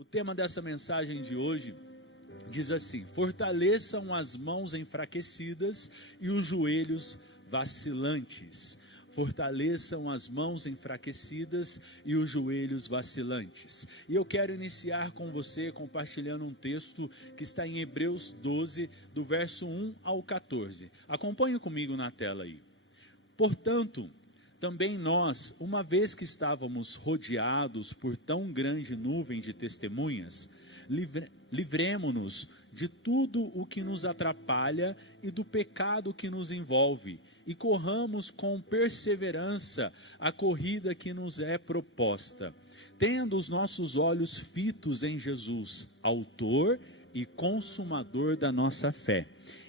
O tema dessa mensagem de hoje diz assim: fortaleçam as mãos enfraquecidas e os joelhos vacilantes. Fortaleçam as mãos enfraquecidas e os joelhos vacilantes. E eu quero iniciar com você compartilhando um texto que está em Hebreus 12, do verso 1 ao 14. Acompanhe comigo na tela aí. Portanto, também nós, uma vez que estávamos rodeados por tão grande nuvem de testemunhas, livremo-nos de tudo o que nos atrapalha e do pecado que nos envolve, e corramos com perseverança a corrida que nos é proposta, tendo os nossos olhos fitos em Jesus, autor e consumador da nossa fé.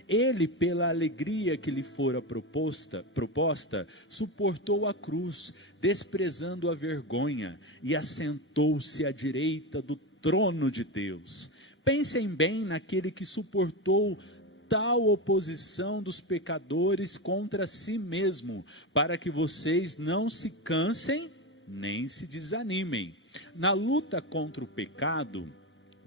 Ele, pela alegria que lhe fora proposta, suportou a cruz, desprezando a vergonha, e assentou-se à direita do trono de Deus. Pensem bem naquele que suportou tal oposição dos pecadores contra si mesmo, para que vocês não se cansem nem se desanimem. Na luta contra o pecado,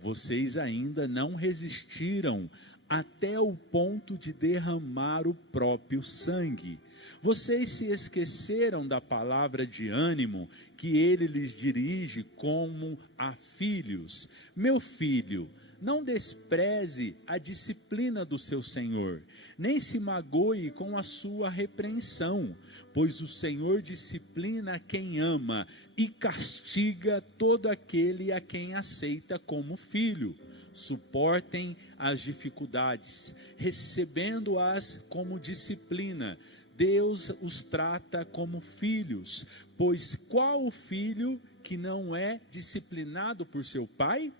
vocês ainda não resistiram até o ponto de derramar o próprio sangue. Vocês se esqueceram da palavra de ânimo que ele lhes dirige como a filhos. Meu filho, não despreze a disciplina do seu Senhor, nem se magoe com a sua repreensão, pois o Senhor disciplina quem ama e castiga todo aquele a quem aceita como filho. Suportem as dificuldades, recebendo-as como disciplina. Deus os trata como filhos, pois qual o filho que não é disciplinado por seu pai?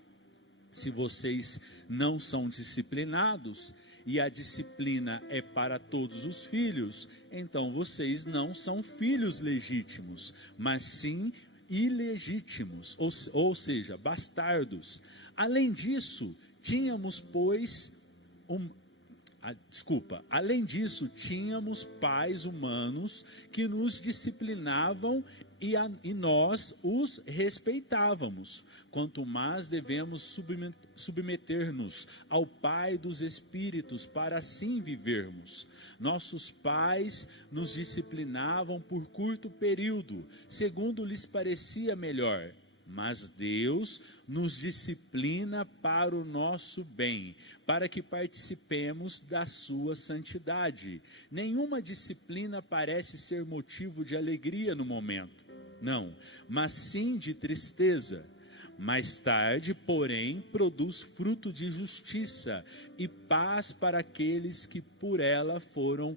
Se vocês não são disciplinados, e a disciplina é para todos os filhos, então vocês não são filhos legítimos, mas sim ilegítimos, ou seja, bastardos. Além disso, tínhamos pais humanos que nos disciplinavam e nós os respeitávamos. Quanto mais devemos submeter-nos ao Pai dos Espíritos para assim vivermos. Nossos pais nos disciplinavam por curto período, segundo lhes parecia melhor. Mas Deus nos disciplina para o nosso bem, para que participemos da sua santidade. Nenhuma disciplina parece ser motivo de alegria no momento, não, mas sim de tristeza. Mais tarde, porém, produz fruto de justiça e paz para aqueles que por ela foram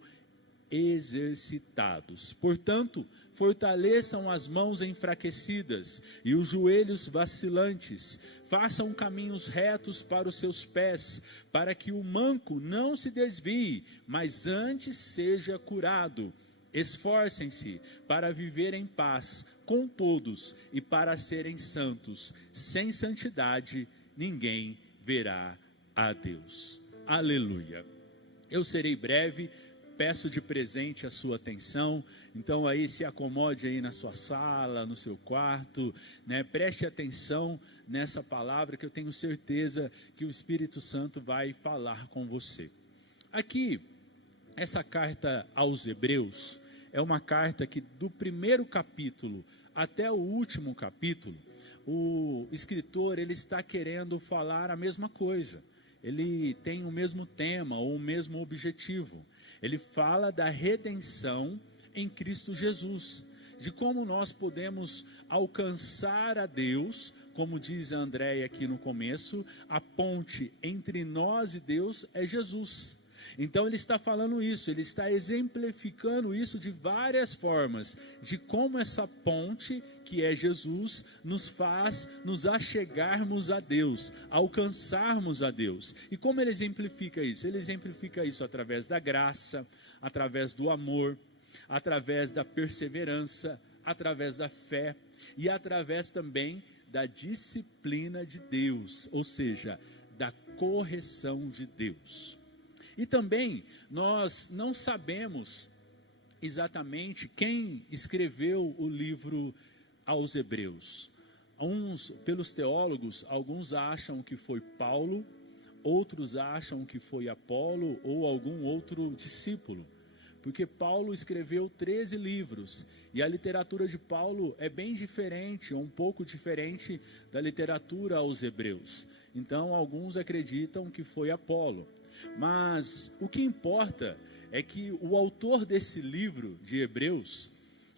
exercitados. Portanto, fortaleçam as mãos enfraquecidas e os joelhos vacilantes, façam caminhos retos para os seus pés, para que o manco não se desvie, mas antes seja curado. Esforcem-se para viver em paz com todos e para serem santos. Sem santidade, ninguém verá a Deus. Aleluia. Eu serei breve. Peço de presente a sua atenção, então aí se acomode aí na sua sala, no seu quarto, né? Preste atenção nessa palavra que eu tenho certeza que o Espírito Santo vai falar com você. Aqui, essa carta aos Hebreus é uma carta que do primeiro capítulo até o último capítulo, o escritor ele está querendo falar a mesma coisa, ele tem o mesmo tema ou o mesmo objetivo. Ele fala da redenção em Cristo Jesus, de como nós podemos alcançar a Deus, como diz a Andréia aqui no começo, a ponte entre nós e Deus é Jesus. Então ele está falando isso, ele está exemplificando isso de várias formas, de como essa ponte, que é Jesus, nos faz nos achegarmos a Deus, alcançarmos a Deus. E como ele exemplifica isso? Ele exemplifica isso através da graça, através do amor, através da perseverança, através da fé e através também da disciplina de Deus, ou seja, da correção de Deus. E também nós não sabemos exatamente quem escreveu o livro aos Hebreus. pelos teólogos, alguns acham que foi Paulo, outros acham que foi Apolo ou algum outro discípulo. Porque Paulo escreveu 13 livros, e a literatura de Paulo é bem diferente, um pouco diferente da literatura aos hebreus. Então, alguns acreditam que foi Apolo. Mas o que importa é que o autor desse livro de Hebreus,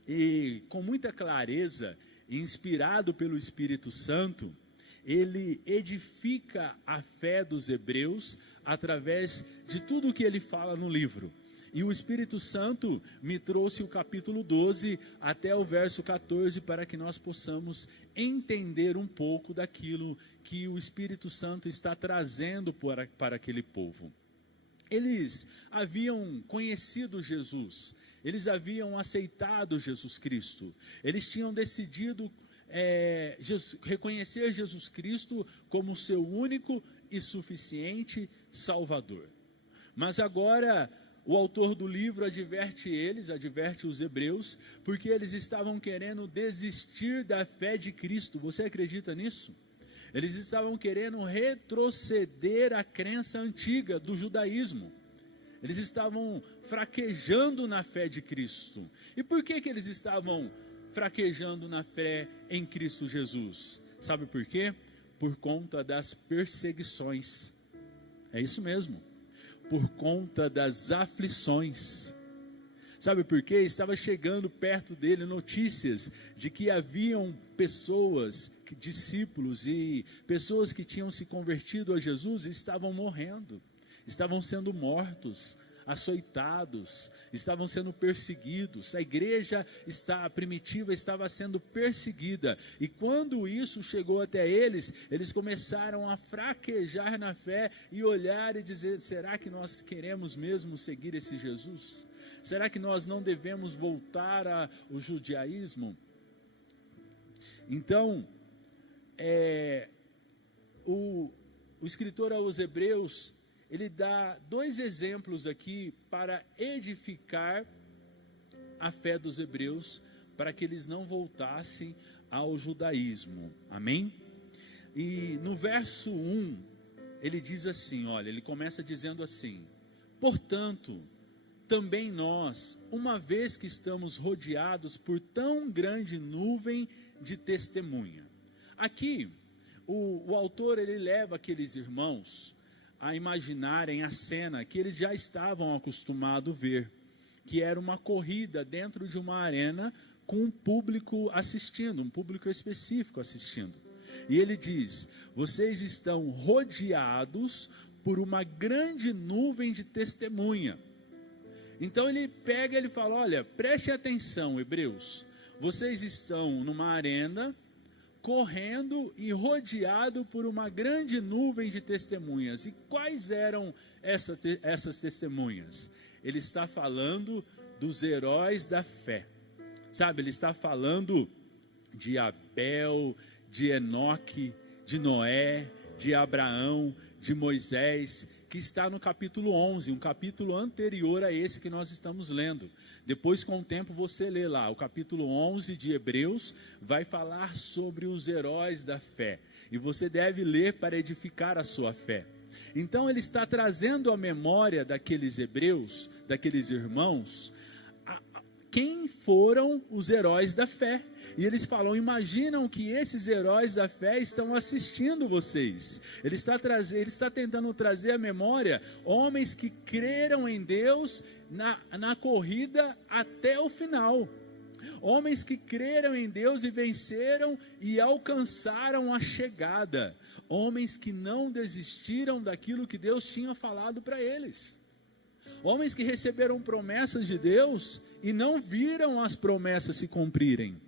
e com muita clareza, inspirado pelo Espírito Santo, ele edifica a fé dos hebreus através de tudo o que ele fala no livro. E o Espírito Santo me trouxe o capítulo 12 até o verso 14 para que nós possamos entender um pouco daquilo que o Espírito Santo está trazendo para aquele povo. Eles haviam conhecido Jesus, eles haviam aceitado Jesus Cristo, eles tinham decidido reconhecer Jesus Cristo como seu único e suficiente Salvador. Mas agora o autor do livro adverte os hebreus, porque eles estavam querendo desistir da fé de Cristo. Você acredita nisso? Eles estavam querendo retroceder à crença antiga do judaísmo. Eles estavam fraquejando na fé de Cristo. E por que eles estavam fraquejando na fé em Cristo Jesus? Sabe por quê? Por conta das perseguições. É isso mesmo. Por conta das aflições. Sabe por quê? Estava chegando perto dele notícias de que haviam pessoas, discípulos e pessoas que tinham se convertido a Jesus e estavam morrendo, estavam sendo mortos, açoitados, estavam sendo perseguidos. A igreja primitiva estava sendo perseguida, e quando isso chegou até eles, eles começaram a fraquejar na fé e olhar e dizer: será que nós queremos mesmo seguir esse Jesus? Será que nós não devemos voltar ao judaísmo? Então, o escritor aos Hebreus, ele dá 2 exemplos aqui para edificar a fé dos hebreus, para que eles não voltassem ao judaísmo. Amém? E no verso 1, ele diz assim, olha, ele começa dizendo assim: portanto, também nós, uma vez que estamos rodeados por tão grande nuvem de testemunha. Aqui, o autor, ele leva aqueles irmãos a imaginarem a cena que eles já estavam acostumados a ver, que era uma corrida dentro de uma arena com um público assistindo, um público específico assistindo. E ele diz: vocês estão rodeados por uma grande nuvem de testemunha. Então ele fala: olha, preste atenção, hebreus, vocês estão numa arena, correndo e rodeado por uma grande nuvem de testemunhas. E quais eram essas testemunhas? Ele está falando dos heróis da fé, sabe? Ele está falando de Abel, de Enoque, de Noé, de Abraão, de Moisés, que está no capítulo 11, um capítulo anterior a esse que nós estamos lendo. Depois, com o tempo, você lê lá, o capítulo 11 de Hebreus vai falar sobre os heróis da fé, e você deve ler para edificar a sua fé. Então ele está trazendo à memória daqueles hebreus, daqueles irmãos, quem foram os heróis da fé. E eles falam: imaginam que esses heróis da fé estão assistindo vocês. Ele está tentando trazer à memória homens que creram em Deus na corrida até o final. Homens que creram em Deus e venceram e alcançaram a chegada. Homens que não desistiram daquilo que Deus tinha falado para eles. Homens que receberam promessas de Deus e não viram as promessas se cumprirem.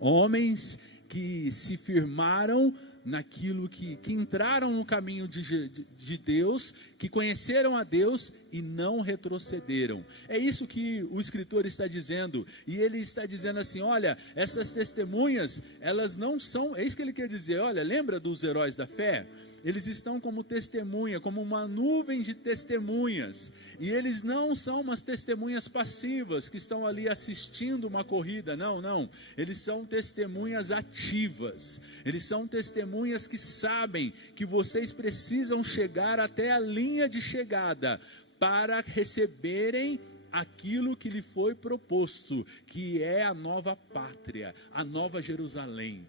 Homens que se firmaram naquilo que entraram no caminho de Deus, que conheceram a Deus e não retrocederam. É isso que o escritor está dizendo, e ele está dizendo assim, olha, essas testemunhas, elas não são, é isso que ele quer dizer, olha, lembra dos heróis da fé? Eles estão como testemunha, como uma nuvem de testemunhas, e eles não são umas testemunhas passivas, que estão ali assistindo uma corrida, não, eles são testemunhas ativas, eles são testemunhas que sabem que vocês precisam chegar até a linha de chegada, para receberem aquilo que lhe foi proposto, que é a nova pátria, a nova Jerusalém,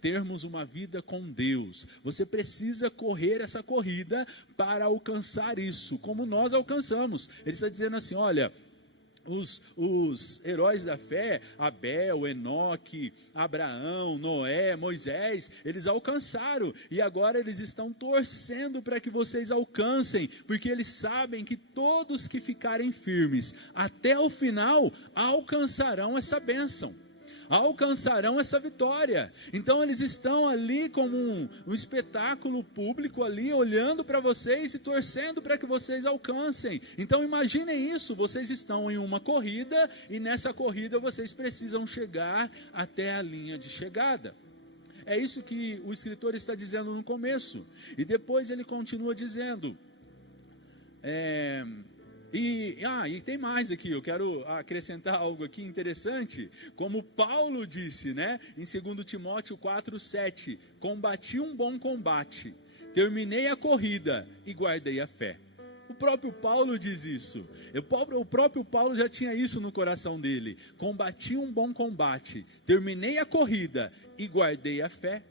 termos uma vida com Deus. Você precisa correr essa corrida para alcançar isso, como nós alcançamos. Ele está dizendo assim, olha, os heróis da fé, Abel, Enoque, Abraão, Noé, Moisés, eles alcançaram, e agora eles estão torcendo para que vocês alcancem, porque eles sabem que todos que ficarem firmes até o final, alcançarão essa bênção, alcançarão essa vitória. Então eles estão ali como um espetáculo público ali, olhando para vocês e torcendo para que vocês alcancem. Então imaginem isso, vocês estão em uma corrida, e nessa corrida vocês precisam chegar até a linha de chegada. É isso que o escritor está dizendo no começo, e depois ele continua dizendo, e tem mais aqui, eu quero acrescentar algo aqui interessante, como Paulo disse, né, em 2 Timóteo 4:7, combati um bom combate, terminei a corrida e guardei a fé. O próprio Paulo diz isso, o próprio Paulo já tinha isso no coração dele, combati um bom combate, terminei a corrida e guardei a fé.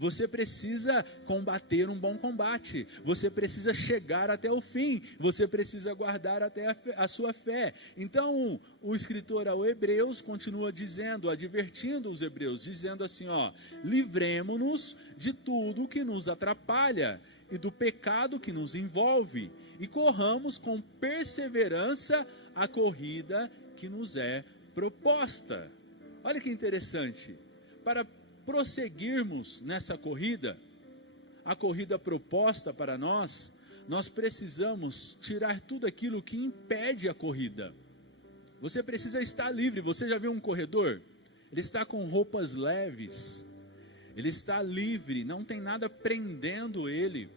Você precisa combater um bom combate, você precisa chegar até o fim, você precisa guardar até a sua fé. Então, o escritor ao Hebreus continua dizendo, advertindo os hebreus, dizendo assim, livremo-nos de tudo que nos atrapalha e do pecado que nos envolve, e corramos com perseverança a corrida que nos é proposta. Olha que interessante, para prosseguirmos nessa corrida, a corrida proposta para nós, nós precisamos tirar tudo aquilo que impede a corrida. Você precisa estar livre. Você já viu um corredor? Ele está com roupas leves, ele está livre, não tem nada prendendo ele,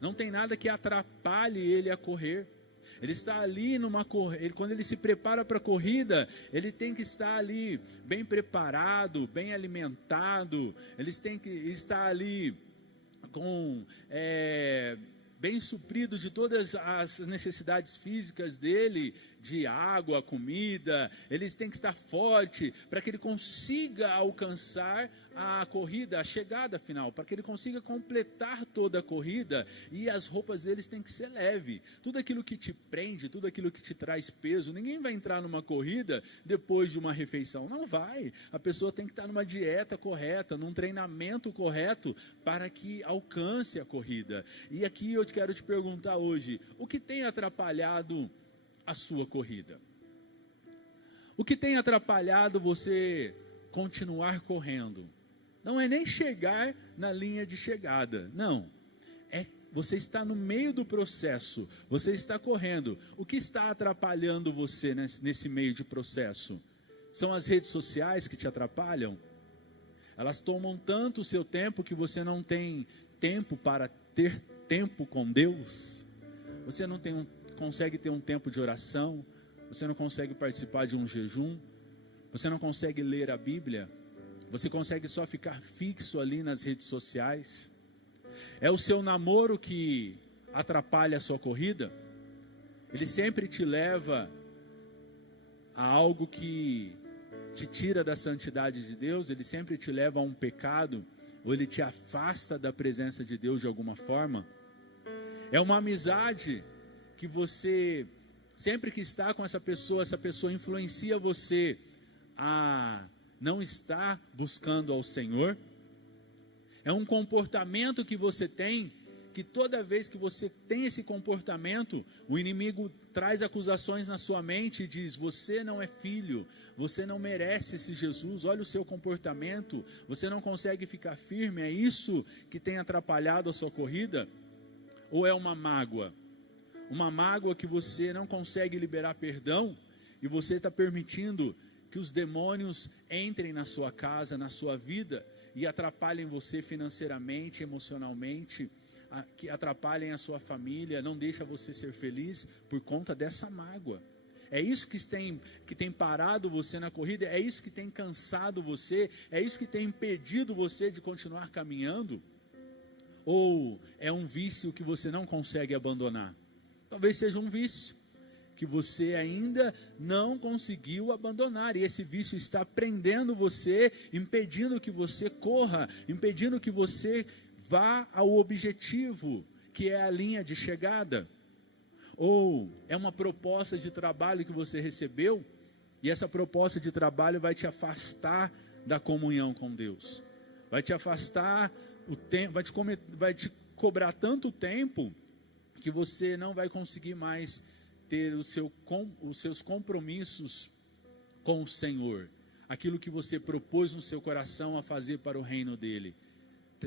não tem nada que atrapalhe ele a correr. Ele está ali quando ele se prepara para a corrida, ele tem que estar ali bem preparado, bem alimentado, eles têm que estar ali bem suprido de todas as necessidades físicas dele, de água, comida. Eles têm que estar forte para que ele consiga alcançar a corrida, a chegada final, para que ele consiga completar toda a corrida. E as roupas deles têm que ser leve. Tudo aquilo que te prende, tudo aquilo que te traz peso, ninguém vai entrar numa corrida depois de uma refeição, não vai. A pessoa tem que estar numa dieta correta, num treinamento correto, para que alcance a corrida. E aqui eu quero te perguntar hoje, o que tem atrapalhado a sua corrida? O que tem atrapalhado você continuar correndo? Não é nem chegar na linha de chegada, não, você está no meio do processo, você está correndo. O que está atrapalhando você nesse meio de processo? São as redes sociais que te atrapalham? Elas tomam tanto o seu tempo que você não tem tempo para ter tempo com Deus? Você não consegue ter um tempo de oração? Você não consegue participar de um jejum? Você não consegue ler a Bíblia? Você consegue só ficar fixo ali nas redes sociais? É o seu namoro que atrapalha a sua corrida? Ele sempre te leva a algo que te tira da santidade de Deus? Ele sempre te leva a um pecado? Ou ele te afasta da presença de Deus de alguma forma? É uma amizade que você, sempre que está com essa pessoa influencia você a não estar buscando ao Senhor? É um comportamento que você tem que toda vez que você tem esse comportamento, o inimigo traz acusações na sua mente e diz: você não é filho, você não merece esse Jesus, olha o seu comportamento, você não consegue ficar firme, é isso que tem atrapalhado a sua corrida? Ou é uma mágoa? Uma mágoa que você não consegue liberar perdão e você está permitindo que os demônios entrem na sua casa, na sua vida e atrapalhem você financeiramente, emocionalmente, que atrapalhem a sua família, não deixa você ser feliz por conta dessa mágoa. É isso que tem parado você na corrida, é isso que tem cansado você, é isso que tem impedido você de continuar caminhando? Ou é um vício que você não consegue abandonar? Talvez seja um vício que você ainda não conseguiu abandonar, e esse vício está prendendo você, impedindo que você corra, impedindo que você vá ao objetivo, que é a linha de chegada. Ou é uma proposta de trabalho que você recebeu, e essa proposta de trabalho vai te afastar da comunhão com Deus, vai te afastar o tempo, vai te cobrar tanto tempo, que você não vai conseguir mais ter os seus compromissos com o Senhor, aquilo que você propôs no seu coração a fazer para o reino dele.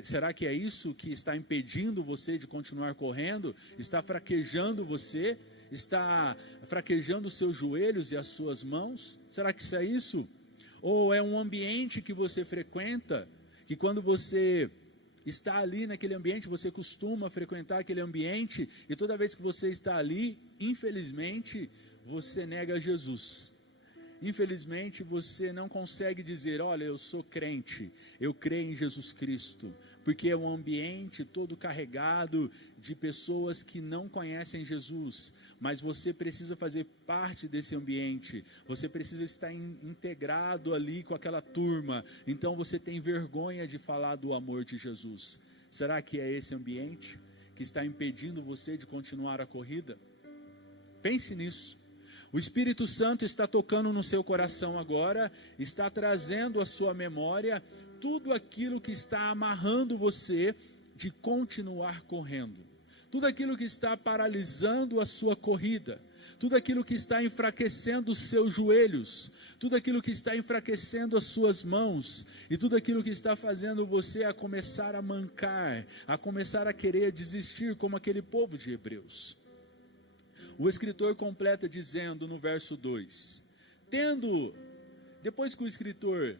Será que é isso que está impedindo você de continuar correndo? Está fraquejando você? Está fraquejando os seus joelhos e as suas mãos? Será que isso é isso? Ou é um ambiente que você frequenta, que quando você está ali naquele ambiente, você costuma frequentar aquele ambiente, e toda vez que você está ali, infelizmente, você nega Jesus. Infelizmente, você não consegue dizer: olha, eu sou crente, eu creio em Jesus Cristo, porque é um ambiente todo carregado de pessoas que não conhecem Jesus, mas você precisa fazer parte desse ambiente, você precisa estar integrado ali com aquela turma, então você tem vergonha de falar do amor de Jesus. Será que é esse ambiente que está impedindo você de continuar a corrida? Pense nisso. O Espírito Santo está tocando no seu coração agora, está trazendo à sua memória tudo aquilo que está amarrando você de continuar correndo, tudo aquilo que está paralisando a sua corrida, tudo aquilo que está enfraquecendo os seus joelhos, tudo aquilo que está enfraquecendo as suas mãos, e tudo aquilo que está fazendo você a começar a mancar, a começar a querer desistir, como aquele povo de Hebreus. O escritor completa dizendo no verso 2, depois que o escritor,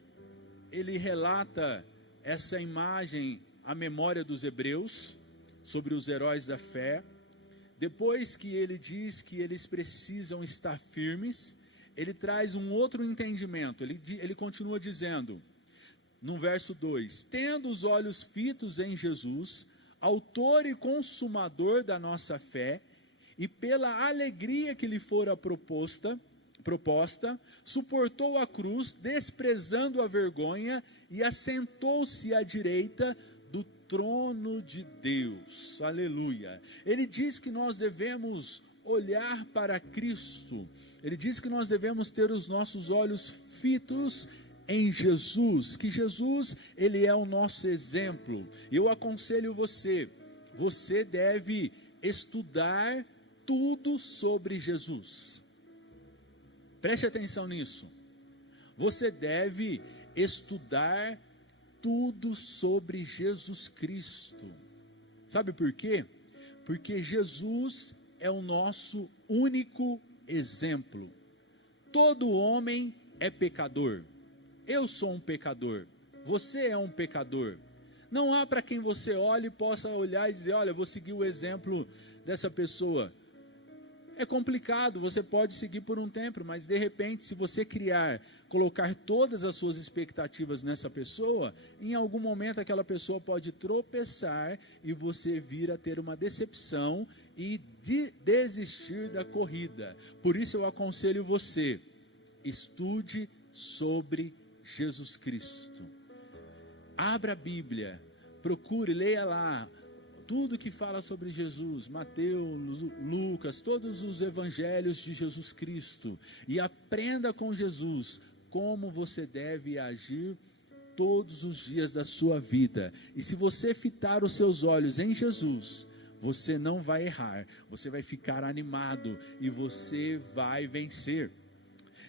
ele relata essa imagem, a memória dos hebreus, sobre os heróis da fé, depois que ele diz que eles precisam estar firmes, ele traz um outro entendimento, ele continua dizendo, no verso 2, tendo os olhos fitos em Jesus, autor e consumador da nossa fé, e pela alegria que lhe fora proposta, suportou a cruz, desprezando a vergonha, e assentou-se à direita do trono de Deus. Aleluia. Ele diz que nós devemos olhar para Cristo, ele diz que nós devemos ter os nossos olhos fitos em Jesus, que Jesus, ele é o nosso exemplo. Eu aconselho você deve estudar tudo sobre Jesus. Preste atenção nisso. Você deve estudar tudo sobre Jesus Cristo. Sabe por quê? Porque Jesus é o nosso único exemplo. Todo homem é pecador. Eu sou um pecador. Você é um pecador. Não há para quem você olhe e possa olhar e dizer: olha, vou seguir o exemplo dessa pessoa. É complicado, você pode seguir por um tempo, mas de repente, se você colocar todas as suas expectativas nessa pessoa, em algum momento aquela pessoa pode tropeçar e você vir a ter uma decepção e desistir da corrida. Por isso eu aconselho você, estude sobre Jesus Cristo. Abra a Bíblia, procure, leia lá tudo que fala sobre Jesus, Mateus, Lucas, todos os evangelhos de Jesus Cristo, e aprenda com Jesus como você deve agir todos os dias da sua vida. E se você fitar os seus olhos em Jesus, você não vai errar, você vai ficar animado e você vai vencer.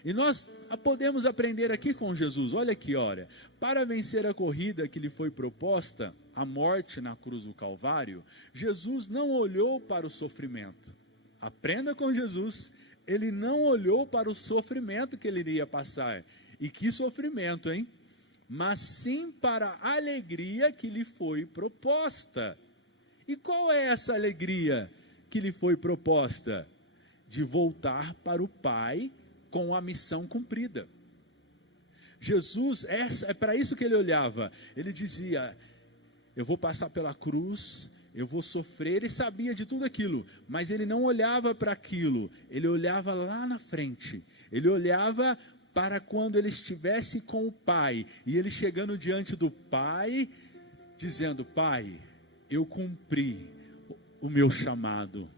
E nós podemos aprender aqui com Jesus, olha aqui, olha, para vencer a corrida que lhe foi proposta, a morte na cruz do Calvário, Jesus não olhou para o sofrimento. Aprenda com Jesus, ele não olhou para o sofrimento que ele iria passar. E que sofrimento, hein? Mas sim para a alegria que lhe foi proposta. E qual é essa alegria que lhe foi proposta? De voltar para o Pai com a missão cumprida. Jesus, é para isso que ele olhava. Ele dizia, eu vou passar pela cruz, eu vou sofrer. Ele sabia de tudo aquilo, mas ele não olhava para aquilo. Ele olhava lá na frente. Ele olhava para quando ele estivesse com o Pai. E ele chegando diante do Pai, dizendo, Pai, eu cumpri o meu chamado.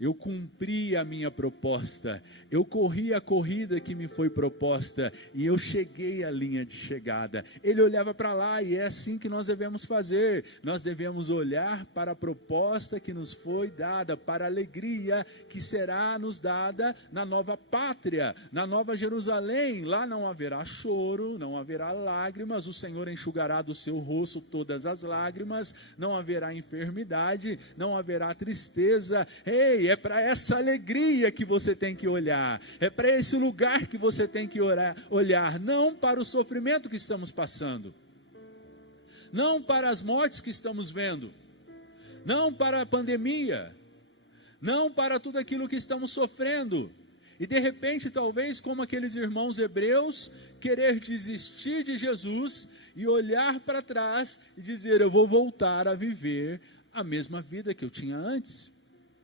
Eu cumpri a minha proposta, eu corri a corrida que me foi proposta e eu cheguei à linha de chegada. Ele olhava para lá e é assim que nós devemos fazer. Nós devemos olhar para a proposta que nos foi dada, para a alegria que será nos dada na nova pátria, na nova Jerusalém. Lá não haverá choro, não haverá lágrimas, o Senhor enxugará do seu rosto todas as lágrimas, não haverá enfermidade, não haverá tristeza. Ei, é para essa alegria que você tem que olhar, é para esse lugar que você tem que olhar, não para o sofrimento que estamos passando, não para as mortes que estamos vendo, não para a pandemia, não para tudo aquilo que estamos sofrendo, e de repente talvez como aqueles irmãos hebreus, querer desistir de Jesus, e olhar para trás e dizer, eu vou voltar a viver a mesma vida que eu tinha antes.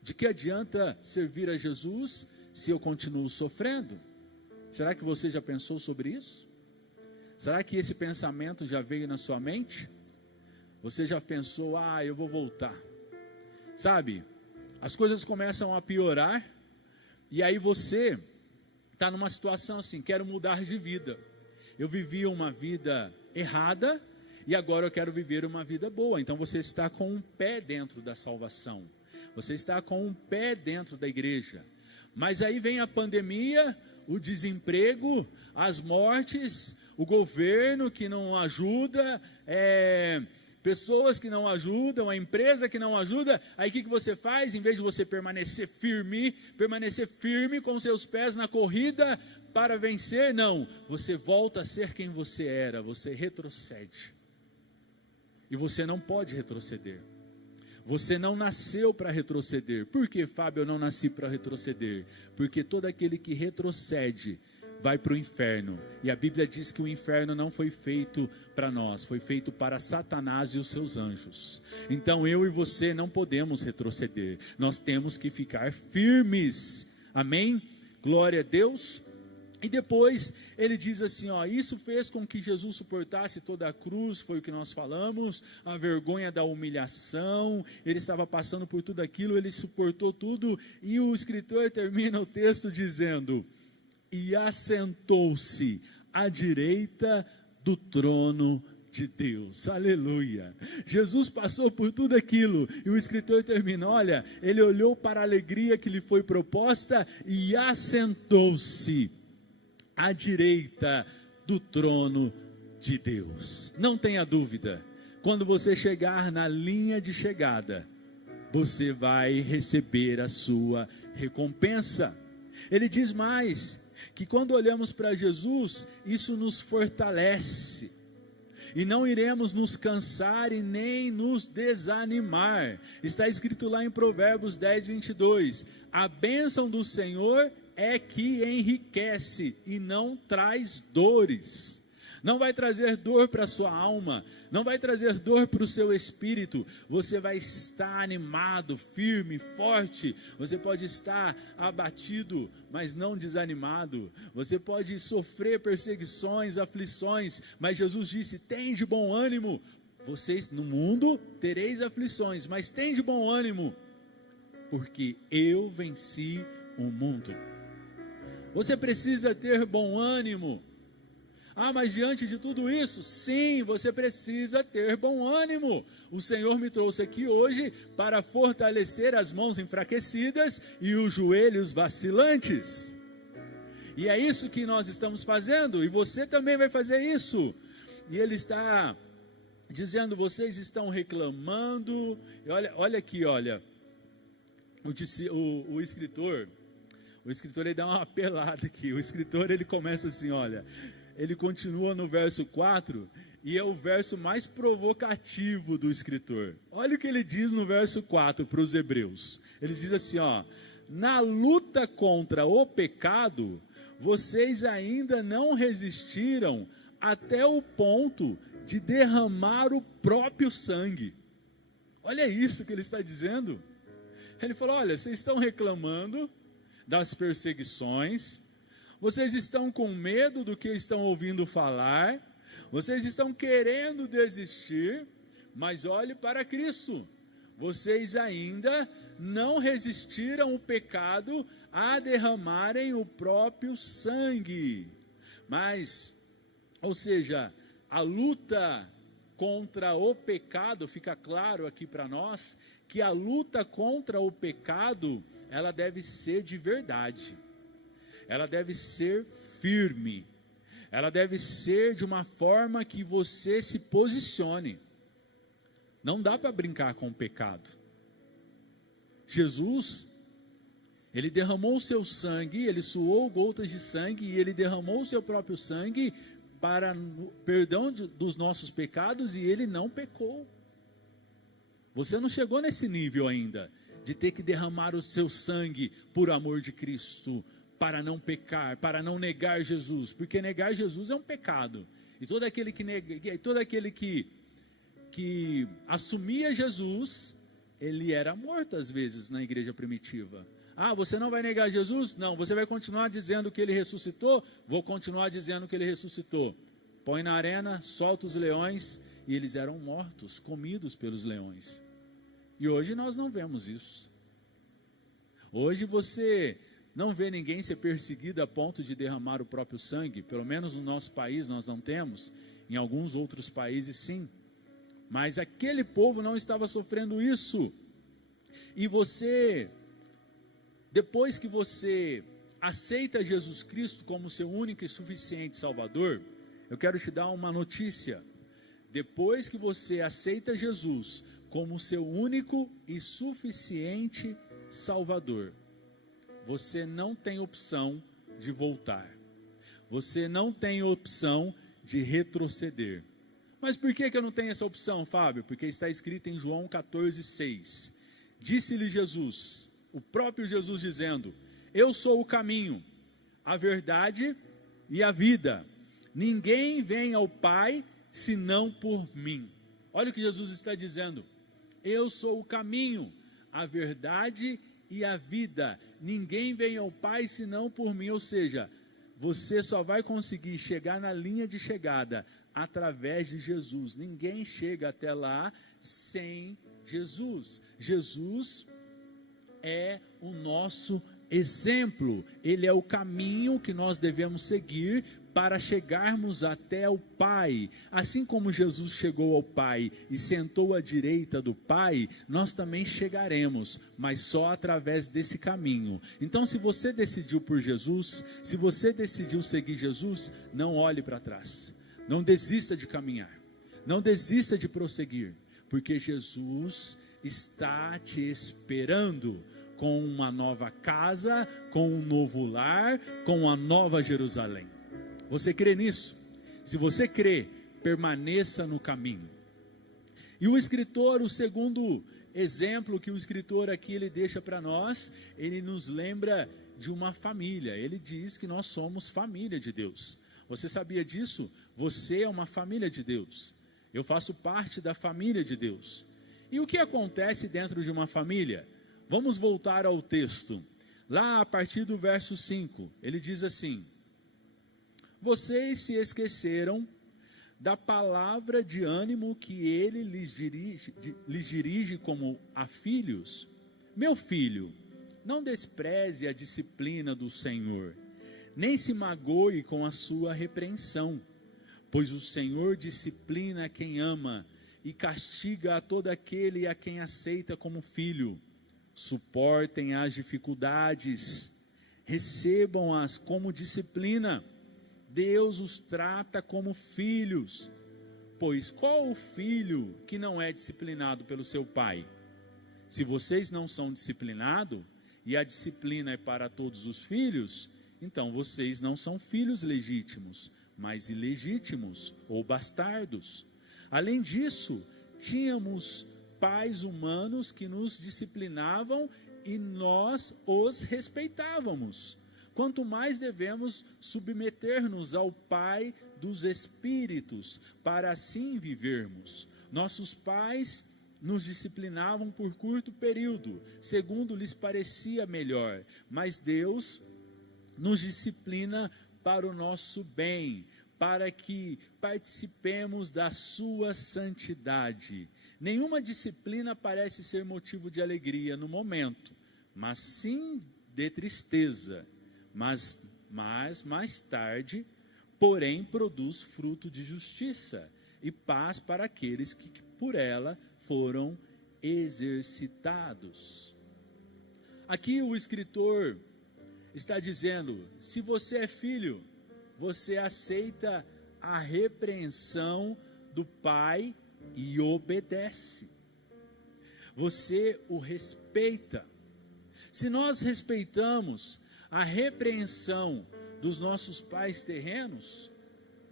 De que adianta servir a Jesus se eu continuo sofrendo? Será que você já pensou sobre isso? Será que esse pensamento já veio na sua mente? Você já pensou, eu vou voltar? Sabe, as coisas começam a piorar, e aí você está numa situação assim, quero mudar de vida. Eu vivi uma vida errada, e agora eu quero viver uma vida boa. Então você está com um pé dentro da salvação. Você está com um pé dentro da igreja, mas aí vem a pandemia, o desemprego, as mortes, o governo que não ajuda, pessoas que não ajudam, a empresa que não ajuda. Aí o que você faz? Em vez de você permanecer firme com seus pés na corrida para vencer, não, você volta a ser quem você era, você retrocede, e você não pode retroceder. Você não nasceu para retroceder. Por que, Fábio, eu não nasci para retroceder? Porque todo aquele que retrocede vai para o inferno. E a Bíblia diz que o inferno não foi feito para nós, foi feito para Satanás e os seus anjos. Então eu e você não podemos retroceder. Nós temos que ficar firmes. Amém? Glória a Deus. E depois ele diz assim, isso fez com que Jesus suportasse toda a cruz, foi o que nós falamos, a vergonha da humilhação, ele estava passando por tudo aquilo, ele suportou tudo, e o escritor termina o texto dizendo, e assentou-se à direita do trono de Deus, aleluia. Jesus passou por tudo aquilo, e o escritor termina, olha, ele olhou para a alegria que lhe foi proposta, e assentou-se à direita do trono de Deus. Não tenha dúvida, quando você chegar na linha de chegada, você vai receber a sua recompensa. Ele diz mais, que quando olhamos para Jesus, isso nos fortalece, e não iremos nos cansar e nem nos desanimar. Está escrito lá em Provérbios 10, 22, a bênção do Senhor é que enriquece e não traz dores. Não vai trazer dor para a sua alma, não vai trazer dor para o seu espírito. Você vai estar animado, firme, forte. Você pode estar abatido, mas não desanimado. Você pode sofrer perseguições, aflições, mas Jesus disse, tem de bom ânimo. Vocês no mundo tereis aflições, mas tem de bom ânimo, porque eu venci o mundo. Você precisa ter bom ânimo. Ah, mas diante de tudo isso, sim, você precisa ter bom ânimo. O Senhor me trouxe aqui hoje para fortalecer as mãos enfraquecidas e os joelhos vacilantes. E é isso que nós estamos fazendo, e você também vai fazer isso. E ele está dizendo, vocês estão reclamando. E olha aqui, olha, o escritor ele dá uma apelada aqui. O escritor ele começa assim, olha, ele continua no verso 4, e é o verso mais provocativo do escritor. Olha o que ele diz no verso 4 para os hebreus. Ele diz assim, ó: na luta contra o pecado, vocês ainda não resistiram até o ponto de derramar o próprio sangue. Olha isso que ele está dizendo. Ele falou, olha, vocês estão reclamando das perseguições, vocês estão com medo do que estão ouvindo falar, vocês estão querendo desistir, mas olhe para Cristo, vocês ainda não resistiram ao pecado a derramarem o próprio sangue. Mas, ou seja, a luta contra o pecado, fica claro aqui para nós, que a luta contra o pecado, ela deve ser de verdade, ela deve ser firme, ela deve ser de uma forma que você se posicione. Não dá para brincar com o pecado. Jesus, ele derramou o seu sangue, ele suou gotas de sangue, e ele derramou o seu próprio sangue para perdão dos nossos pecados, e ele não pecou. Você não chegou nesse nível ainda, de ter que derramar o seu sangue por amor de Cristo, para não pecar, para não negar Jesus, porque negar Jesus é um pecado, e todo aquele que assumia Jesus, ele era morto às vezes na igreja primitiva. Ah, você não vai negar Jesus? Não, você vai continuar dizendo que ele ressuscitou? Vou continuar dizendo que ele ressuscitou. Põe na arena, solta os leões, e eles eram mortos, comidos pelos leões. E hoje nós não vemos isso. Hoje você não vê ninguém ser perseguido a ponto de derramar o próprio sangue, pelo menos no nosso país nós não temos, em alguns outros países sim, mas aquele povo não estava sofrendo isso. E você, depois que você aceita Jesus Cristo como seu único e suficiente Salvador, eu quero te dar uma notícia: depois que você aceita Jesus como seu único e suficiente Salvador, você não tem opção de voltar, você não tem opção de retroceder. Mas por que eu não tenho essa opção, Fábio? Porque está escrito em João 14,6, disse-lhe Jesus, o próprio Jesus dizendo, eu sou o caminho, a verdade e a vida, ninguém vem ao Pai senão por mim. Olha o que Jesus está dizendo, eu sou o caminho, a verdade e a vida, ninguém vem ao Pai senão por mim. Ou seja, você só vai conseguir chegar na linha de chegada através de Jesus, ninguém chega até lá sem Jesus. Jesus é o nosso exemplo, ele é o caminho que nós devemos seguir para chegarmos até o Pai. Assim como Jesus chegou ao Pai e sentou à direita do Pai, nós também chegaremos, mas só através desse caminho. Então, se você decidiu por Jesus, se você decidiu seguir Jesus, não olhe para trás, não desista de caminhar, não desista de prosseguir, porque Jesus está te esperando com uma nova casa, com um novo lar, com uma nova Jerusalém. Você crê nisso? Se você crê, permaneça no caminho. E o escritor, o segundo exemplo que o escritor aqui ele deixa para nós, ele nos lembra de uma família. Ele diz que nós somos família de Deus. Você sabia disso? Você é uma família de Deus. Eu faço parte da família de Deus. E o que acontece dentro de uma família? Vamos voltar ao texto. Lá a partir do verso 5, ele diz assim: vocês se esqueceram da palavra de ânimo que ele lhes dirige como a filhos? Meu filho, não despreze a disciplina do Senhor, nem se magoe com a sua repreensão, Pois o Senhor disciplina quem ama e castiga a todo aquele a quem aceita como filho. Suportem as dificuldades, recebam-as como disciplina. Deus os trata como filhos. Pois qual o filho que não é disciplinado pelo seu pai? Se vocês não são disciplinados, e a disciplina é para todos os filhos, então vocês não são filhos legítimos, mas ilegítimos ou bastardos. Além disso, tínhamos pais humanos que nos disciplinavam e nós os respeitávamos. Quanto mais devemos submeter-nos ao Pai dos Espíritos, para assim vivermos. Nossos pais nos disciplinavam por curto período, segundo lhes parecia melhor, mas Deus nos disciplina para o nosso bem, para que participemos da sua santidade. Nenhuma disciplina parece ser motivo de alegria no momento, mas sim de tristeza. Mas mais tarde, porém, produz fruto de justiça e paz para aqueles que por ela foram exercitados. Aqui o escritor está dizendo: se você é filho, você aceita a repreensão do pai e obedece. Você o respeita. Se nós respeitamos a repreensão dos nossos pais terrenos,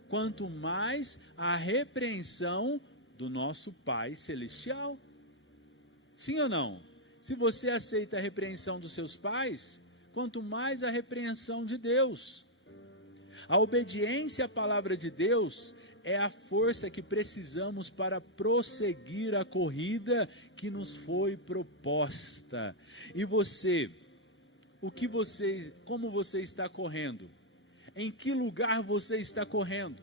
quanto mais a repreensão do nosso Pai Celestial. Sim ou não? Se você aceita a repreensão dos seus pais, quanto mais a repreensão de Deus. A obediência à palavra de Deus é a força que precisamos para prosseguir a corrida que nos foi proposta. E você, como você está correndo? Em que lugar você está correndo?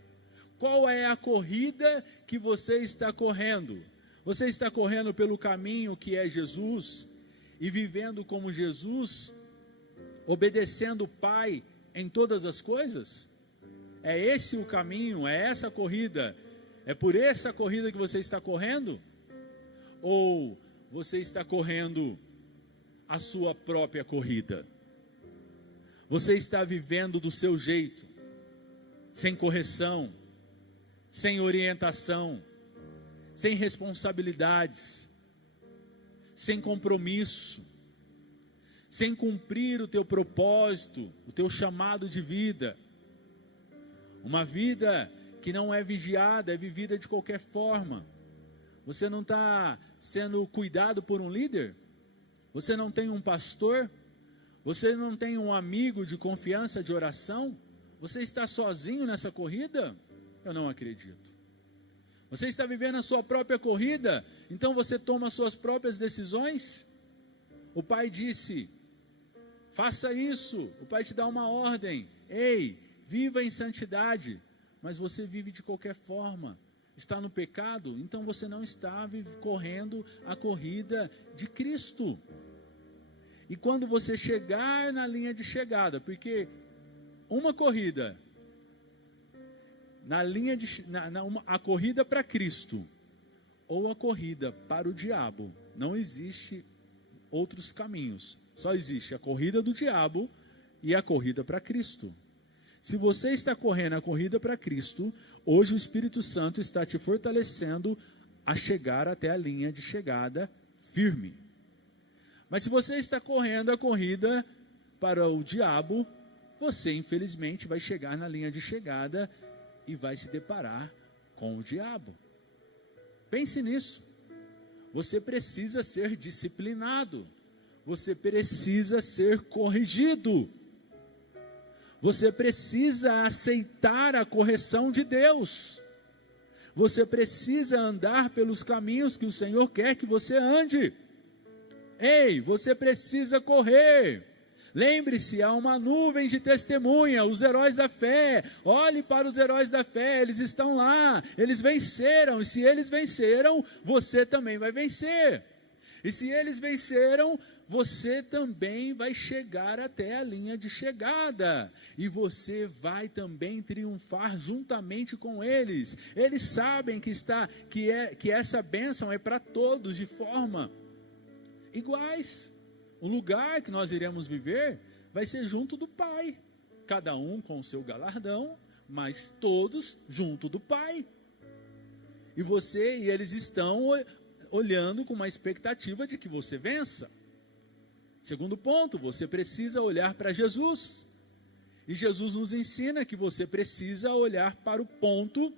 Qual é a corrida que você está correndo? Você está correndo pelo caminho que é Jesus e vivendo como Jesus, obedecendo o Pai em todas as coisas? É esse o caminho, é essa a corrida, é por essa corrida que você está correndo? Ou você está correndo a sua própria corrida? Você está vivendo do seu jeito, sem correção, sem orientação, sem responsabilidades, sem compromisso, sem cumprir o teu propósito, o teu chamado de vida. Uma vida que não é vigiada, é vivida de qualquer forma. Você não está sendo cuidado por um líder? Você não tem um pastor? Você não tem um amigo de confiança, de oração? Você está sozinho nessa corrida? Eu não acredito. Você está vivendo a sua própria corrida? Então você toma as suas próprias decisões? O Pai disse: faça isso. O Pai te dá uma ordem: ei, viva em santidade. Mas você vive de qualquer forma. Está no pecado? Então você não está correndo a corrida de Cristo. E quando você chegar na linha de chegada, porque uma corrida, a corrida para Cristo, ou a corrida para o diabo, não existe outros caminhos, só existe a corrida do diabo e a corrida para Cristo. Se você está correndo a corrida para Cristo, hoje o Espírito Santo está te fortalecendo a chegar até a linha de chegada firme. Mas se você está correndo a corrida para o diabo, você infelizmente vai chegar na linha de chegada e vai se deparar com o diabo. Pense nisso. Você precisa ser disciplinado. Você precisa ser corrigido. Você precisa aceitar a correção de Deus. Você precisa andar pelos caminhos que o Senhor quer que você ande. Ei, você precisa correr. Lembre-se, há uma nuvem de testemunha, os heróis da fé. Olhe para os heróis da fé, eles estão lá, eles venceram, e se eles venceram, você também vai vencer. E se eles venceram, você também vai chegar até a linha de chegada. E você vai também triunfar juntamente com eles. Eles sabem que essa bênção é para todos de forma iguais. O lugar que nós iremos viver vai ser junto do Pai. Cada um com o seu galardão, mas todos junto do Pai. E eles estão olhando com uma expectativa de que você vença. Segundo ponto, você precisa olhar para Jesus. E Jesus nos ensina que você precisa olhar para o ponto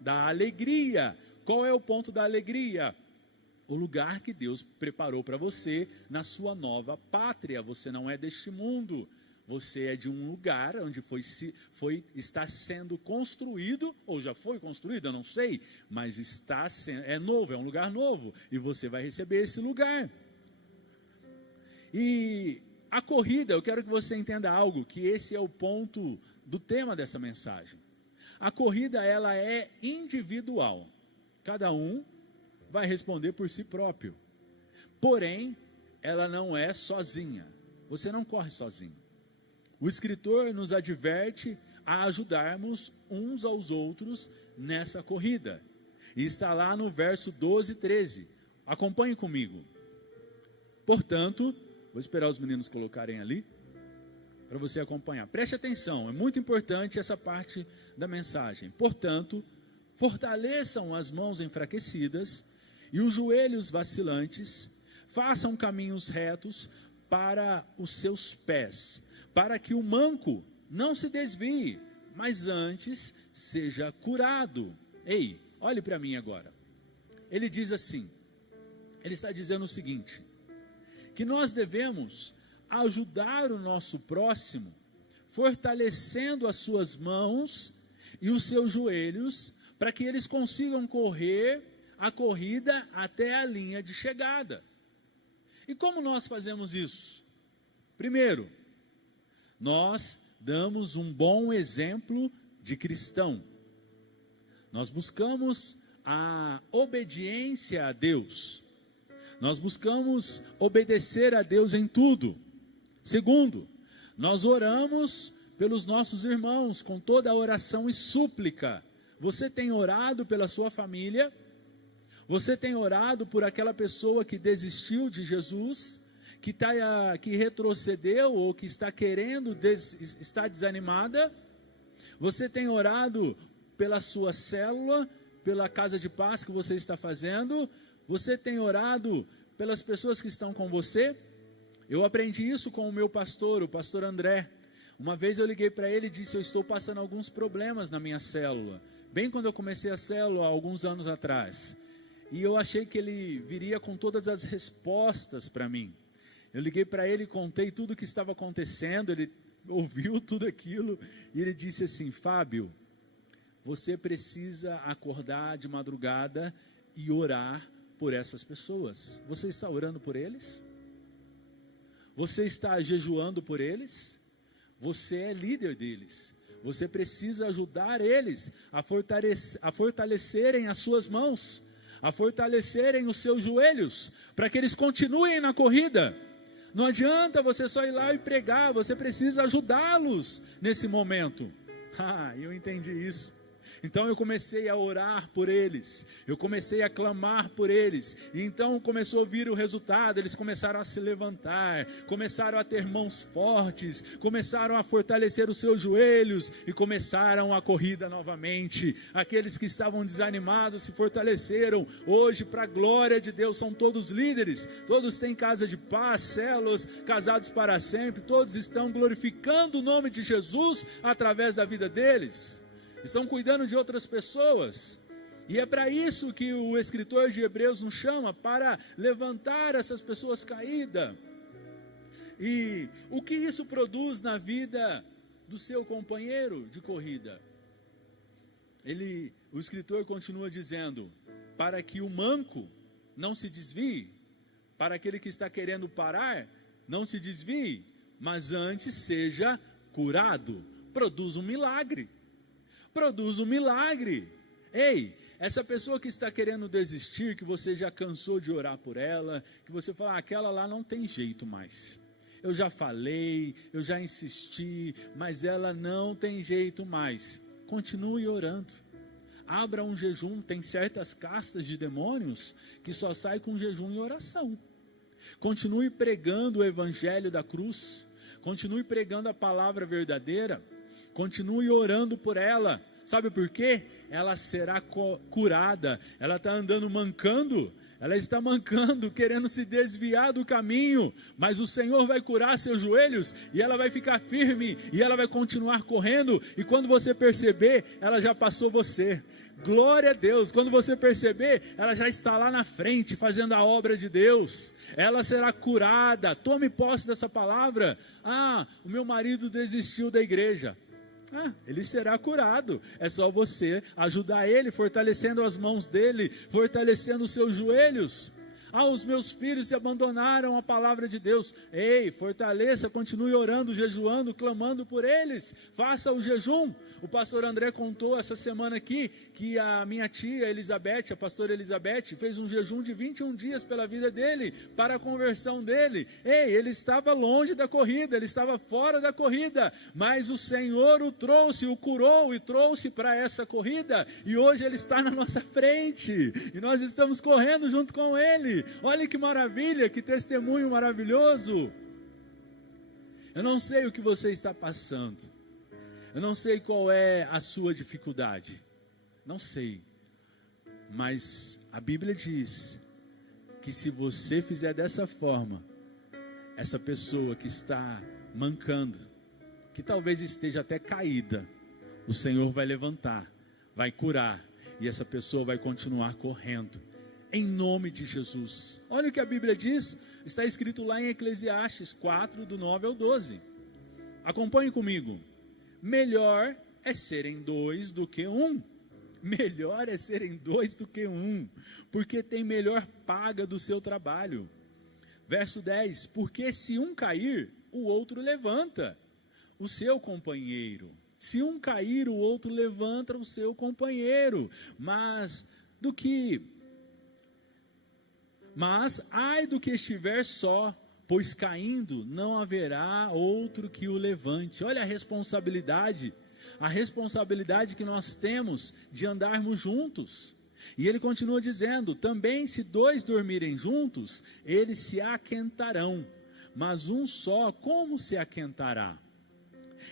da alegria. Qual é o ponto da alegria? O lugar que Deus preparou para você na sua nova pátria. Você não é deste mundo. Você é de um lugar onde está sendo construído, ou já foi construído, eu não sei, mas é novo, é um lugar novo, e você vai receber esse lugar. E a corrida, eu quero que você entenda algo, que esse é o ponto do tema dessa mensagem. A corrida, ela é individual, cada um vai responder por si próprio, porém, ela não é sozinha, você não corre sozinho. O escritor nos adverte a ajudarmos uns aos outros nessa corrida. E está lá no verso 12 e 13. Acompanhe comigo. Portanto, vou esperar os meninos colocarem ali, para você acompanhar. Preste atenção, é muito importante essa parte da mensagem. Portanto, fortaleçam as mãos enfraquecidas e os joelhos vacilantes, façam caminhos retos para os seus pés, para que o manco não se desvie, mas antes seja curado. Ei, olhe para mim agora. Ele diz assim, ele está dizendo o seguinte, que nós devemos ajudar o nosso próximo, fortalecendo as suas mãos e os seus joelhos, para que eles consigam correr a corrida até a linha de chegada. E como nós fazemos isso? Primeiro, nós damos um bom exemplo de cristão. Nós buscamos a obediência a Deus. Nós buscamos obedecer a Deus em tudo. Segundo, nós oramos pelos nossos irmãos com toda a oração e súplica. Você tem orado pela sua família? Você tem orado por aquela pessoa que desistiu de Jesus? Que retrocedeu ou que está está desanimada? Você tem orado pela sua célula, pela casa de paz que você está fazendo? Você tem orado pelas pessoas que estão com você? Eu aprendi isso com o meu pastor, o pastor André. Uma vez eu liguei para ele e disse, eu estou passando alguns problemas na minha célula. Bem quando eu comecei a célula, há alguns anos atrás. E eu achei que ele viria com todas as respostas para mim. Eu liguei para ele e contei tudo o que estava acontecendo, ele ouviu tudo aquilo, e ele disse assim, Fábio, você precisa acordar de madrugada e orar por essas pessoas. Você está orando por eles? Você está jejuando por eles? Você é líder deles. Você precisa ajudar eles a fortalecerem as suas mãos, a fortalecerem os seus joelhos, para que eles continuem na corrida. Não adianta você só ir lá e pregar, você precisa ajudá-los nesse momento. Eu entendi isso. Então eu comecei a orar por eles, eu comecei a clamar por eles, e então começou a vir o resultado, eles começaram a se levantar, começaram a ter mãos fortes, começaram a fortalecer os seus joelhos, e começaram a corrida novamente. Aqueles que estavam desanimados se fortaleceram, hoje para a glória de Deus são todos líderes, todos têm casa de paz, células, casados para sempre, todos estão glorificando o nome de Jesus através da vida deles. Estão cuidando de outras pessoas, e é para isso que o escritor de Hebreus nos chama, para levantar essas pessoas caídas. E o que isso produz na vida do seu companheiro de corrida? O escritor continua dizendo, para que o manco não se desvie, para aquele que está querendo parar, não se desvie, mas antes seja curado. Produz um milagre. Produz um milagre. Ei, Essa pessoa que está querendo desistir, que você já cansou de orar por ela, que você fala, aquela lá não tem jeito mais. Eu já falei, eu já insisti, mas ela não tem jeito mais. Continue orando. Abra um jejum, tem certas castas de demônios que só saem com jejum e oração. Continue pregando o evangelho da cruz, continue pregando a palavra verdadeira, continue orando por ela. Sabe por quê? Ela será curada. Ela está andando mancando, ela está mancando, querendo se desviar do caminho, mas o Senhor vai curar seus joelhos, e ela vai ficar firme, e ela vai continuar correndo, e quando você perceber, ela já passou você. Glória a Deus. Quando você perceber, ela já está lá na frente, fazendo a obra de Deus. Ela será curada. Tome posse dessa palavra. O meu marido desistiu da igreja. Ele será curado. É só você ajudar ele, fortalecendo as mãos dele, fortalecendo os seus joelhos. Os meus filhos se abandonaram a palavra de Deus. Ei, fortaleça, continue orando, jejuando, clamando por eles. Faça o jejum. O pastor André contou essa semana aqui que a minha tia Elizabeth, a pastora Elizabeth, fez um jejum de 21 dias pela vida dele, para a conversão dele. Ei, ele estava longe da corrida, ele estava fora da corrida, mas o Senhor o trouxe, o curou e trouxe para essa corrida, e hoje ele está na nossa frente, e nós estamos correndo junto com ele. Olha que maravilha, que testemunho maravilhoso. Eu não sei o que você está passando, eu não sei qual é a sua dificuldade, não sei, mas a Bíblia diz que se você fizer dessa forma, essa pessoa que está mancando, que talvez esteja até caída, o Senhor vai levantar, vai curar, e essa pessoa vai continuar correndo, em nome de Jesus. Olha o que a Bíblia diz, está escrito lá em Eclesiastes 4, do 9 ao 12, acompanhe comigo. Melhor é serem dois do que um, melhor é serem dois do que um, porque tem melhor paga do seu trabalho. Verso 10, porque se um cair, o outro levanta o seu companheiro. Se um cair, o outro levanta o seu companheiro. Mas ai do que estiver só, pois caindo não haverá outro que o levante. Olha a responsabilidade que nós temos de andarmos juntos. E ele continua dizendo, também se dois dormirem juntos, eles se aquentarão, mas um só como se aquentará?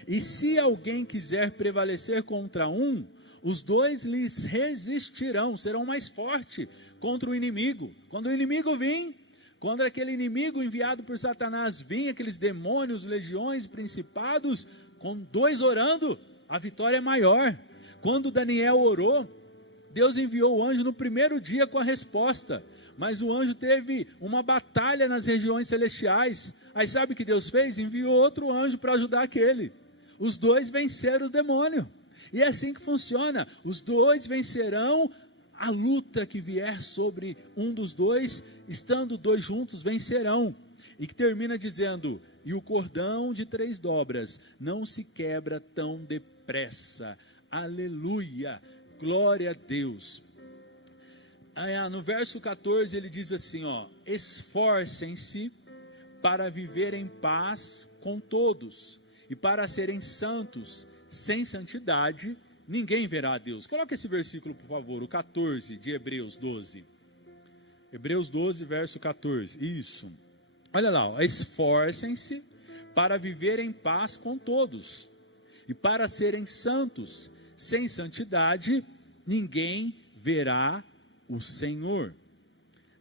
E se alguém quiser prevalecer contra um, os dois lhes resistirão, serão mais fortes contra o inimigo. Quando o inimigo vir, quando aquele inimigo enviado por Satanás vir, aqueles demônios, legiões, principados, com dois orando, a vitória é maior. Quando Daniel orou, Deus enviou o anjo no primeiro dia com a resposta, mas o anjo teve uma batalha nas regiões celestiais. Aí sabe o que Deus fez? Enviou outro anjo para ajudar aquele. Os dois venceram o demônio, e é assim que funciona, os dois vencerão a luta que vier sobre um dos dois, estando dois juntos, vencerão. E que termina dizendo, e o cordão de 3 dobras não se quebra tão depressa. Aleluia, glória a Deus. No verso 14 ele diz assim, esforcem-se para viver em paz com todos, e para serem santos. Sem santidade ninguém verá a Deus. Coloca esse versículo, por favor, o 14 de Hebreus 12. Hebreus 12, verso 14. Isso. Olha lá, esforcem-se para viver em paz com todos, e para serem santos. Sem santidade ninguém verá o Senhor.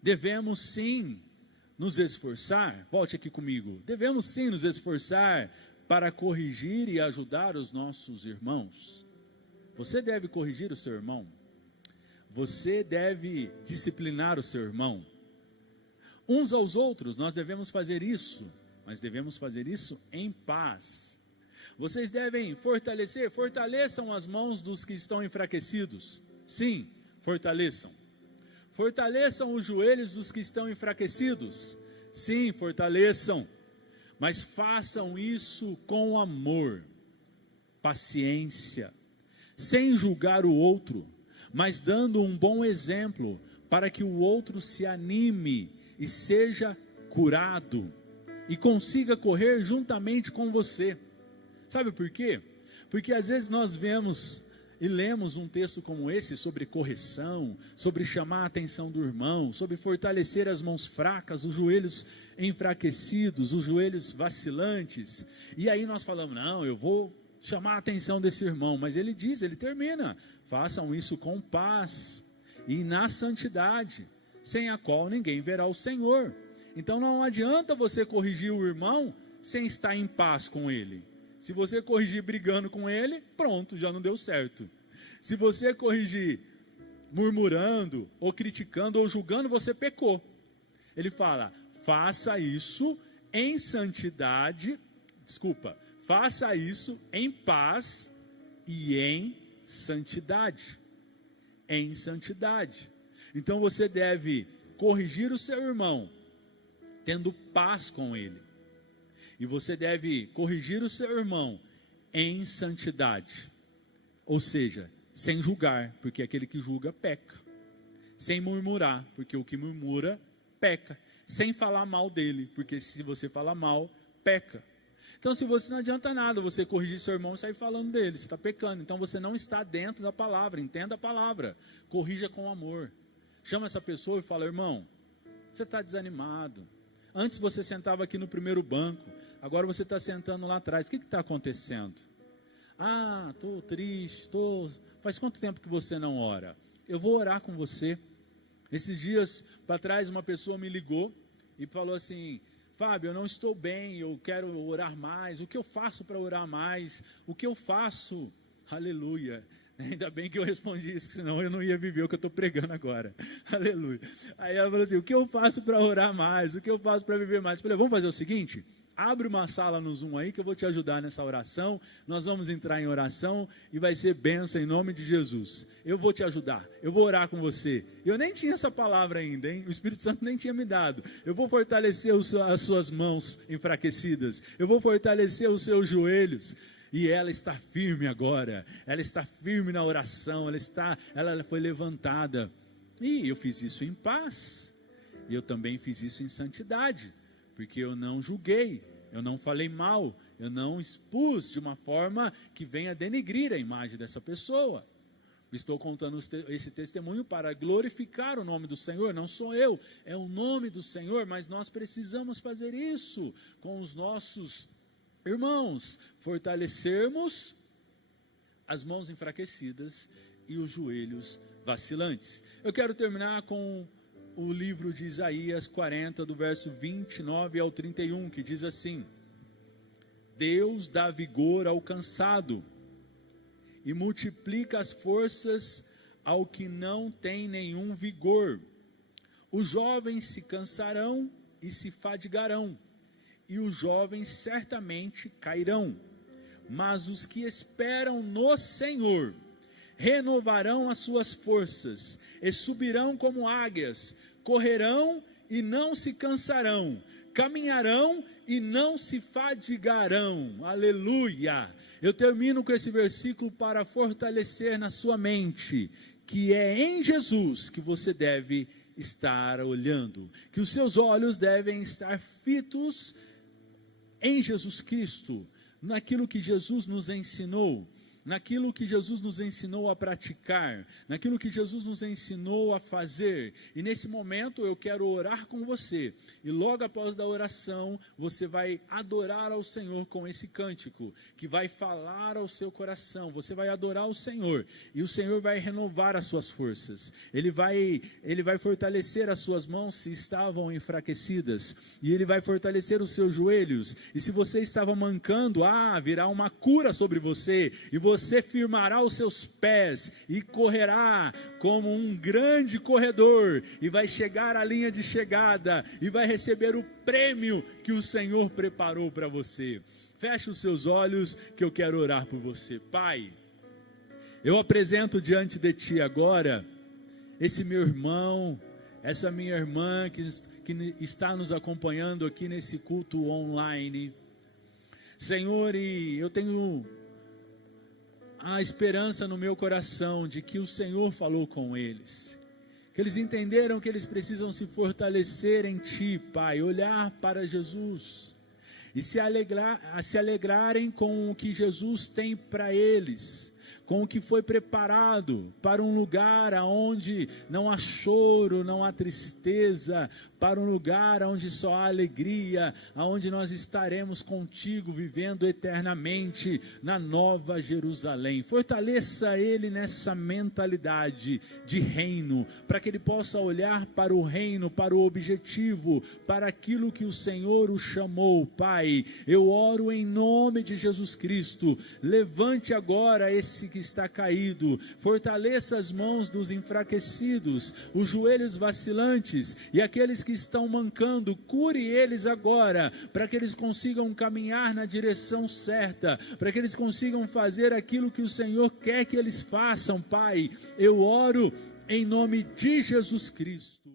Devemos sim nos esforçar, volte aqui comigo, devemos sim nos esforçar para corrigir e ajudar os nossos irmãos. Você deve corrigir o seu irmão, você deve disciplinar o seu irmão. Uns aos outros nós devemos fazer isso, mas devemos fazer isso em paz. Vocês devem fortaleçam as mãos dos que estão enfraquecidos. Sim, fortaleçam os joelhos dos que estão enfraquecidos. Sim, fortaleçam, mas façam isso com amor, paciência, sem julgar o outro, mas dando um bom exemplo para que o outro se anime e seja curado e consiga correr juntamente com você. Sabe por quê? Porque às vezes nós vemos e lemos um texto como esse sobre correção, sobre chamar a atenção do irmão, sobre fortalecer as mãos fracas, os joelhos enfraquecidos, os joelhos vacilantes, e aí nós falamos, não, eu vou chamar a atenção desse irmão, mas ele diz, ele termina, façam isso com paz e na santidade, sem a qual ninguém verá o Senhor. Então não adianta você corrigir o irmão sem estar em paz com ele. Se você corrigir brigando com ele, pronto, já não deu certo. Se você corrigir murmurando, ou criticando, ou julgando, você pecou. Ele fala, faça isso em santidade, faça isso em paz e em santidade. Em santidade. Então você deve corrigir o seu irmão, tendo paz com ele. E você deve corrigir o seu irmão em santidade. Ou seja, sem julgar, porque aquele que julga peca. Sem murmurar, porque o que murmura peca. Sem falar mal dele, porque se você falar mal, peca. Então se você não adianta nada, você corrigir seu irmão e sair falando dele, você está pecando. Então você não está dentro da palavra, entenda a palavra. Corrija com amor. Chama essa pessoa e fala, irmão, você está desanimado. Antes você sentava aqui no primeiro banco, agora você está sentando lá atrás. O que está acontecendo? Ah, estou triste, faz quanto tempo que você não ora? Eu vou orar com você. Esses dias para trás uma pessoa me ligou e falou assim, Fábio, eu não estou bem, eu quero orar mais. O que eu faço para orar mais? O que eu faço? Aleluia. Ainda bem que eu respondi isso, senão eu não ia viver o que eu estou pregando agora. Aleluia. Aí ela falou assim, o que eu faço para orar mais? O que eu faço para viver mais? Eu falei, vamos fazer o seguinte, abre uma sala no Zoom aí que eu vou te ajudar nessa oração, nós vamos entrar em oração e vai ser bênção em nome de Jesus. Eu vou te ajudar, eu vou orar com você. Eu nem tinha essa palavra ainda, hein? O Espírito Santo nem tinha me dado. Eu vou fortalecer as suas mãos enfraquecidas, eu vou fortalecer os seus joelhos. E ela está firme agora, ela está firme na oração, ela foi levantada. E eu fiz isso em paz, e eu também fiz isso em santidade, porque eu não julguei, eu não falei mal, eu não expus de uma forma que venha denegrir a imagem dessa pessoa. Estou contando esse testemunho para glorificar o nome do Senhor, não sou eu, é o nome do Senhor, mas nós precisamos fazer isso com os nossos irmãos, fortalecermos as mãos enfraquecidas e os joelhos vacilantes. Eu quero terminar com o livro de Isaías 40, do verso 29 ao 31, que diz assim, Deus dá vigor ao cansado e multiplica as forças ao que não tem nenhum vigor. Os jovens se cansarão e se fadigarão, e os jovens certamente cairão, mas os que esperam no Senhor renovarão as suas forças, e subirão como águias, correrão e não se cansarão, caminharão e não se fadigarão. Aleluia! Eu termino com esse versículo para fortalecer na sua mente, que é em Jesus que você deve estar olhando, que os seus olhos devem estar fitos em Jesus Cristo, naquilo que Jesus nos ensinou, naquilo que Jesus nos ensinou a praticar, naquilo que Jesus nos ensinou a fazer. E nesse momento eu quero orar com você, e logo após da oração, você vai adorar ao Senhor com esse cântico, que vai falar ao seu coração. Você vai adorar o Senhor, e o Senhor vai renovar as suas forças, Ele vai fortalecer as suas mãos se estavam enfraquecidas, e Ele vai fortalecer os seus joelhos, e se você estava mancando, virá uma cura sobre você, e você firmará os seus pés, e correrá como um grande corredor, e vai chegar à linha de chegada, e vai receber o prêmio que o Senhor preparou para você. Feche os seus olhos, que eu quero orar por você. Pai, eu apresento diante de Ti agora, esse meu irmão, essa minha irmã, que está nos acompanhando aqui nesse culto online. Senhor, e eu tenho a esperança no meu coração de que o Senhor falou com eles, que eles entenderam que eles precisam se fortalecer em Ti, Pai, olhar para Jesus e se alegrarem com o que Jesus tem para eles, com o que foi preparado para um lugar onde não há choro, não há tristeza, para um lugar onde só há alegria, onde nós estaremos contigo vivendo eternamente na Nova Jerusalém. Fortaleça ele nessa mentalidade de reino, para que ele possa olhar para o reino, para o objetivo, para aquilo que o Senhor o chamou. Pai, eu oro em nome de Jesus Cristo, levante agora esse que está caído, fortaleça as mãos dos enfraquecidos, os joelhos vacilantes e aqueles que estão mancando, cure eles agora, para que eles consigam caminhar na direção certa, para que eles consigam fazer aquilo que o Senhor quer que eles façam. Pai, eu oro em nome de Jesus Cristo.